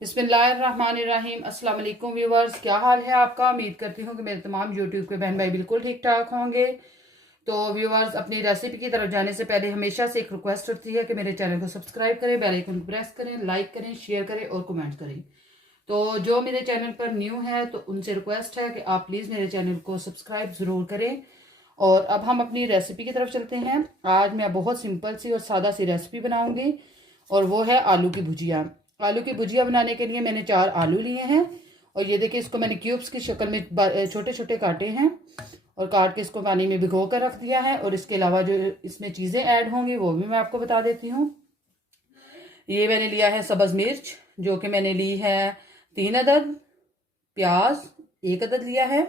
बिस्मिल्लाहिर्रहमानिर्रहीम। अस्सलाम वालेकुम व्यूवर्स, क्या हाल है आपका। उम्मीद करती हूँ कि मेरे तमाम यूट्यूब के बहन भाई बिल्कुल ठीक ठाक होंगे। तो व्यूवर्स, अपनी रेसिपी की तरफ जाने से पहले हमेशा से एक रिक्वेस्ट होती है कि मेरे चैनल को सब्सक्राइब करें, बेल आइकन को प्रेस करें, लाइक करें, शेयर करें और कमेंट करें। तो जो मेरे चैनल पर न्यू है तो उनसे रिक्वेस्ट है कि आप प्लीज़ मेरे चैनल को सब्सक्राइब ज़रूर करें। और अब हम अपनी रेसिपी की तरफ चलते हैं। आज मैं बहुत सिंपल सी और सादा सी रेसिपी बनाऊंगी और वो है आलू की भुजिया। आलू की भुजिया बनाने के लिए मैंने 4 आलू लिए हैं और ये देखिए, इसको मैंने क्यूब्स की शक्ल में छोटे छोटे काटे हैं और काट के इसको पानी में भिगो कर रख दिया है। और इसके अलावा जो इसमें चीज़ें ऐड होंगी वो भी मैं आपको बता देती हूँ। ये मैंने लिया है सब्ज़ मिर्च, जो कि मैंने ली है 3 अदद। प्याज 1 अदद लिया है,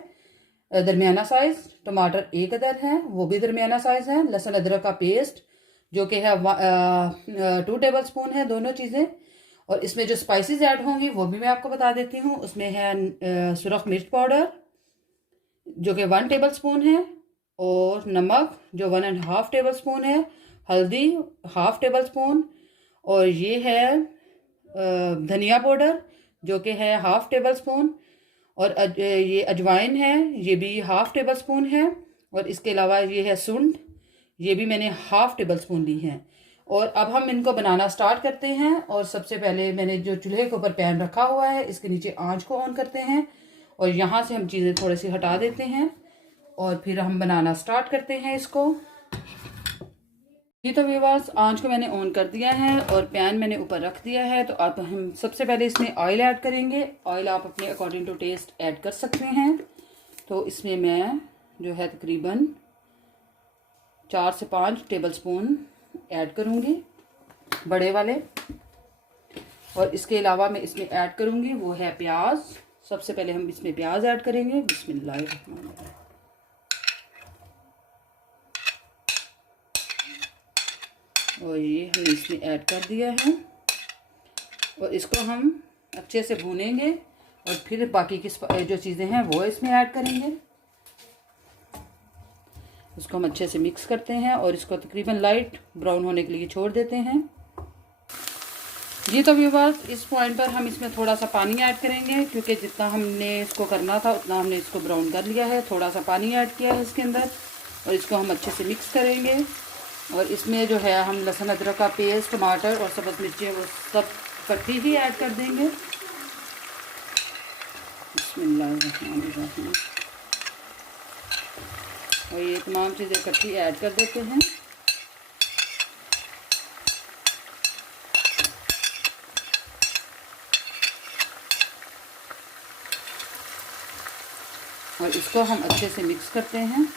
दरमियाना साइज। टमाटर 1 अदद है, वो भी दरमियाना साइज है। लहसुन अदरक का पेस्ट जो कि है 2 टेबल स्पून है, दोनों चीज़ें। और इसमें जो स्पाइसेस ऐड होंगी वो भी मैं आपको बता देती हूँ। उसमें है सुरख मिर्च पाउडर जो कि 1 टेबल स्पून है, और नमक जो 1.5 टेबल स्पून है, हल्दी 1/2 टेबल स्पून, और ये है धनिया पाउडर जो कि है 1/2 टेबल स्पून, और ये अजवाइन है, ये भी 1/2 टेबल स्पून है। और इसके अलावा ये है सूंड, ये भी मैंने 1/2 टेबल स्पून ली है। और अब हम इनको बनाना स्टार्ट करते हैं। और सबसे पहले मैंने जो चूल्हे के ऊपर पैन रखा हुआ है, इसके नीचे आंच को ऑन करते हैं और यहाँ से हम चीज़ें थोड़ी सी हटा देते हैं और फिर हम बनाना स्टार्ट करते हैं इसको। ये तो व्यूअर्स, आंच को मैंने ऑन कर दिया है और पैन मैंने ऊपर रख दिया है। तो अब हम सबसे पहले इसमें ऑयल ऐड करेंगे। ऑयल आप अपने अकॉर्डिंग टू टेस्ट ऐड कर सकते हैं। तो इसमें मैं जो है तकरीबन 4 से 5 टेबल स्पून ऐड करूँगी, बड़े वाले। और इसके अलावा मैं इसमें ऐड करूँगी वो है प्याज। सबसे पहले हम इसमें प्याज ऐड करेंगे। बिस्मिल्लाहिर्रहमानिर्रहीम। और ये हमने इसमें ऐड कर दिया है और इसको हम अच्छे से भूनेंगे और फिर बाकी की जो चीज़ें हैं वो इसमें ऐड करेंगे। इसको हम अच्छे से मिक्स करते हैं और इसको तकरीबन लाइट ब्राउन होने के लिए छोड़ देते हैं। जी तो व्यूअर्स, इस पॉइंट पर हम इसमें थोड़ा सा पानी ऐड करेंगे, क्योंकि जितना हमने इसको करना था उतना हमने इसको ब्राउन कर लिया है। थोड़ा सा पानी ऐड किया है इसके अंदर और इसको हम अच्छे से मिक्स करेंगे। और इसमें जो है हम लहसुन अदरक का पेस्ट, टमाटर और सब्ज़ मिर्चें वो सब इकट्ठी ही ऐड कर देंगे। बिस्मिल्लाहिर्रहमानिर्रहीम। और ये तमाम चीज़ें इकट्ठी ऐड कर देते हैं। और इसको हम अच्छे से मिक्स करते हैं।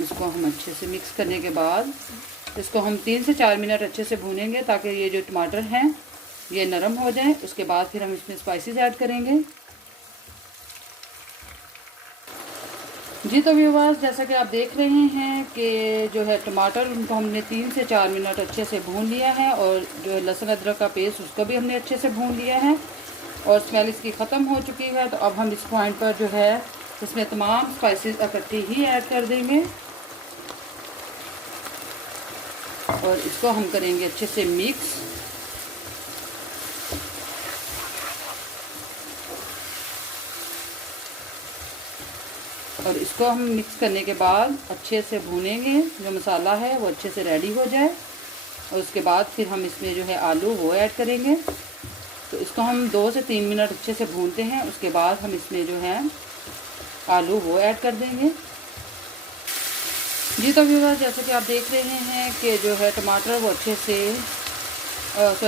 इसको हम अच्छे से मिक्स करने के बाद इसको हम 3 से 4 मिनट अच्छे से भूनेंगे ताकि ये जो टमाटर हैं ये नरम हो जाएं। उसके बाद फिर हम इसमें स्पाइसेस ऐड करेंगे। जी तो व्यूअर्स, जैसा कि आप देख रहे हैं कि जो है टमाटर, उनको हमने 3 से 4 मिनट अच्छे से भून लिया है। और जो है लहसुन अदरक का पेस्ट उसको भी हमने अच्छे से भून लिया है और स्मेल इसकी ख़त्म हो चुकी है। तो अब हम इस पॉइंट पर जो है इसमें तमाम स्पाइसेस इकट्ठे ही ऐड कर देंगे और इसको हम करेंगे अच्छे से मिक्स। और इसको हम मिक्स करने के बाद अच्छे से भूनेंगे, जो मसाला है वो अच्छे से रेडी हो जाए। और उसके बाद फिर हम इसमें जो है आलू वो ऐड करेंगे। तो इसको हम 2 से 3 मिनट अच्छे से भूनते हैं। उसके बाद हम इसमें जो है आलू वो ऐड कर देंगे। जी तो व्यूअर्स, जैसे कि आप देख रहे हैं कि जो है टमाटर वो अच्छे से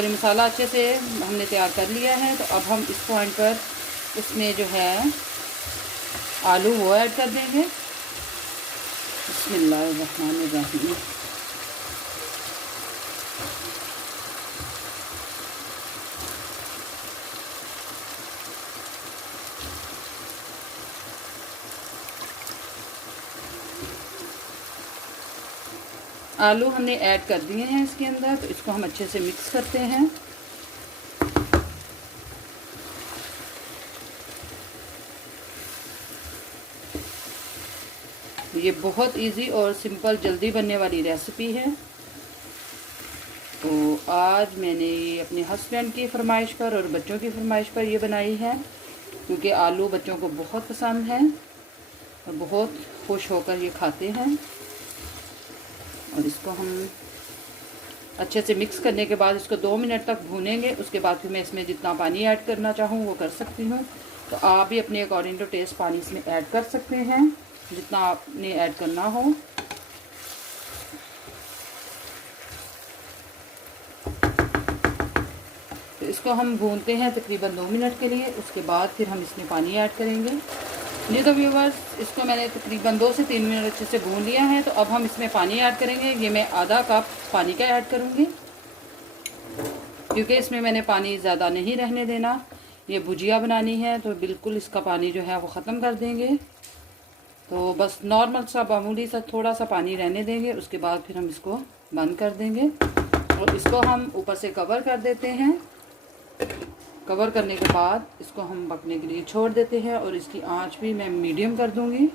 मसाला अच्छे से हमने तैयार कर लिया है। तो अब हम इस पॉइंट पर इसमें जो है आलू वो ऐड कर देंगे। बिस्मिल्लाहिर्रहमानिर्रहीम। आलू हमने ऐड कर दिए हैं इसके अंदर। तो इसको हम अच्छे से मिक्स करते हैं। ये बहुत इजी और सिंपल जल्दी बनने वाली रेसिपी है। तो आज मैंने अपने हस्बैंड की फरमाइश पर और बच्चों की फरमाइश पर ये बनाई है, क्योंकि आलू बच्चों को बहुत पसंद है और बहुत खुश होकर ये खाते हैं। और इसको हम अच्छे से मिक्स करने के बाद इसको 2 मिनट तक भूनेंगे। उसके बाद फिर मैं इसमें जितना पानी ऐड करना चाहूँ वो कर सकती हूँ। तो आप भी अपने अकॉर्डिंग टू टेस्ट पानी इसमें ऐड कर सकते हैं, जितना आपने ऐड करना हो। तो इसको हम भूनते हैं तकरीबन 2 मिनट के लिए। उसके बाद फिर हम इसमें पानी ऐड करेंगे। ये तो व्यूअर्स, इसको मैंने तकरीबन 2 से 3 मिनट अच्छे से भून लिया है। तो अब हम इसमें पानी ऐड करेंगे। ये मैं आधा कप पानी का ऐड करूँगी, क्योंकि इसमें मैंने पानी ज़्यादा नहीं रहने देना। ये भुजिया बनानी है तो बिल्कुल इसका पानी जो है वो ख़त्म कर देंगे। तो बस नॉर्मल सा मामूली सा थोड़ा सा पानी रहने देंगे। उसके बाद फिर हम इसको बंद कर देंगे और इसको हम ऊपर से कवर कर देते हैं। कवर करने के बाद इसको हम पकने के लिए छोड़ देते हैं और इसकी आंच भी मैं मीडियम कर दूंगी।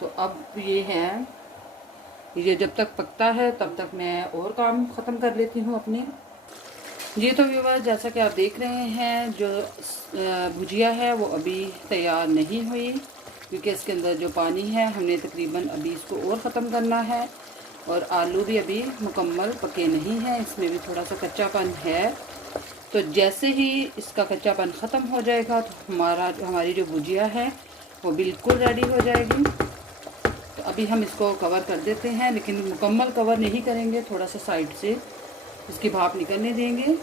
तो अब ये जब तक पकता है तब तक मैं और काम ख़त्म कर लेती हूँ अपने। जी तो व्यूअर्स, जैसा कि आप देख रहे हैं, जो भुजिया है वो अभी तैयार नहीं हुई, क्योंकि इसके अंदर जो पानी है हमने तकरीबन अभी इसको और ख़त्म करना है। और आलू भी अभी मुकम्मल पके नहीं हैं, इसमें भी थोड़ा सा कच्चापन है। तो जैसे ही इसका कच्चापन ख़त्म हो जाएगा तो हमारी जो भुजिया है वो बिल्कुल रेडी हो जाएगी। तो अभी हम इसको कवर कर देते हैं, लेकिन मुकम्मल कवर नहीं करेंगे, थोड़ा सा साइड से इसकी भाप निकलने देंगे।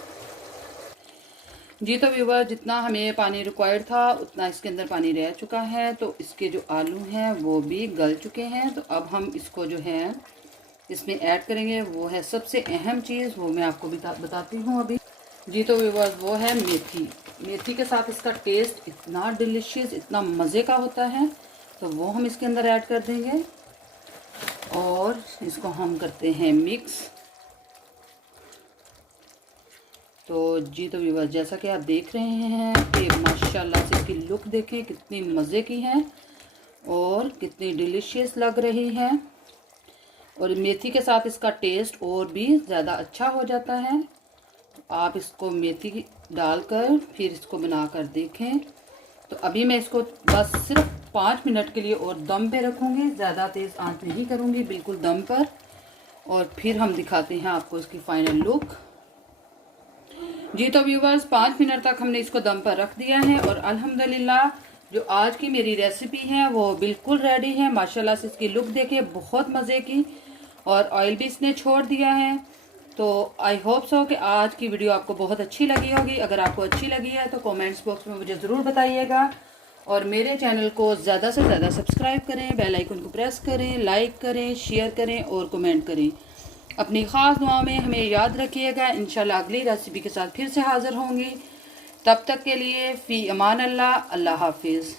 जी तो व्यूअर, जितना हमें पानी रिक्वायर्ड था उतना इसके अंदर पानी रह चुका है। तो इसके जो आलू हैं वो भी गल चुके हैं। तो अब हम इसको जो है इसमें ऐड करेंगे। वो है सबसे अहम चीज़, वो मैं आपको बताती हूँ अभी। जी तो व्यूअर, वो है मेथी। मेथी के साथ इसका टेस्ट इतना डिलीशियस, इतना मज़े का होता है। तो वो हम इसके अंदर ऐड कर देंगे और इसको हम करते हैं मिक्स। तो जी तो व्यूअर, जैसा कि आप देख रहे हैं कि माशाल्लाह से इसकी लुक देखें कितनी मज़े की है और कितनी डिलीशियस लग रही है। और मेथी के साथ इसका टेस्ट और भी ज़्यादा अच्छा हो जाता है। आप इसको मेथी डालकर फिर इसको बनाकर देखें। तो अभी मैं इसको बस सिर्फ 5 मिनट के लिए और दम पे रखूँगी, ज़्यादा तेज़ आंच नहीं करूँगी, बिल्कुल दम पर। और फिर हम दिखाते हैं आपको इसकी फाइनल लुक। जी तो व्यूवर्स, 5 मिनट तक हमने इसको दम पर रख दिया है और अल्हम्दुलिल्लाह जो आज की मेरी रेसिपी है वो बिल्कुल रेडी है। माशाल्लाह से इसकी लुक देखिए, बहुत मज़े की, और ऑयल भी इसने छोड़ दिया है। तो आई होप सो कि आज की वीडियो आपको बहुत अच्छी लगी होगी। अगर आपको अच्छी लगी है तो कमेंट्स बॉक्स में मुझे ज़रूर बताइएगा। और मेरे चैनल को ज़्यादा से ज़्यादा सब्सक्राइब करें, बेल आइकन को प्रेस करें, लाइक करें, शेयर करें और कमेंट करें। अपनी ख़ास दुआ में हमें याद रखिएगा। इंशाल्लाह अगली रेसिपी के साथ फिर से हाज़िर होंगी। तब तक के लिए फ़ी अमान अल्लाह, अल्लाह हाफिज़।